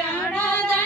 ಗಣದ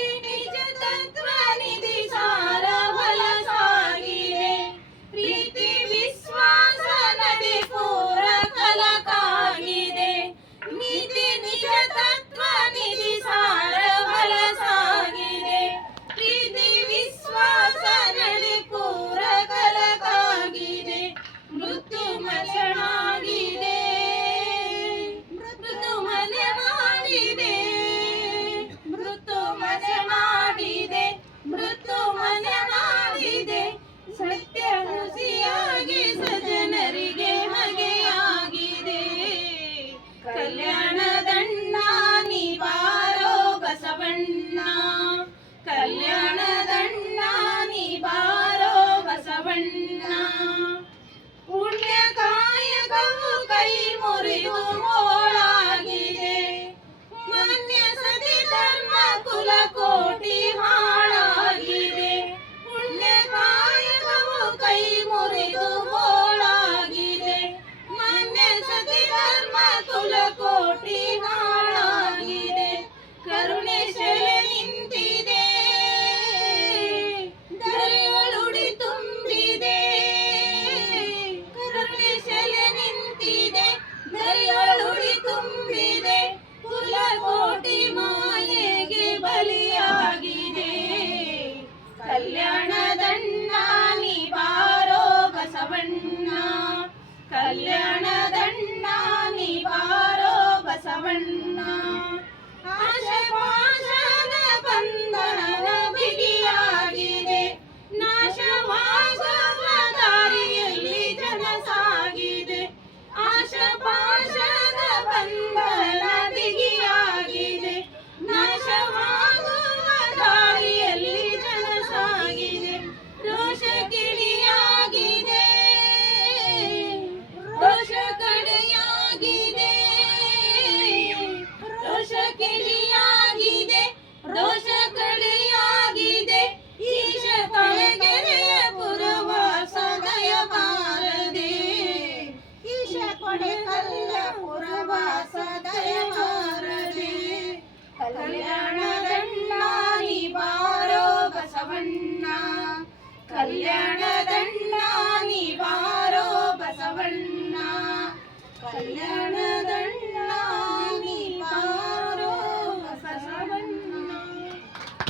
ನಿಧಿ ಕಲ್ಯಾಣ ನೀ ಬಾರೋ ಬಸವಣ್ಣ ಕಲ್ಯಾಣ ಬಸವಣ್ಣ ಕಲ್ಯಾಣದಣ್ಣ ನೀವಾರೋ ಬಸವಣ್ಣ ಕಲ್ಯಾಣ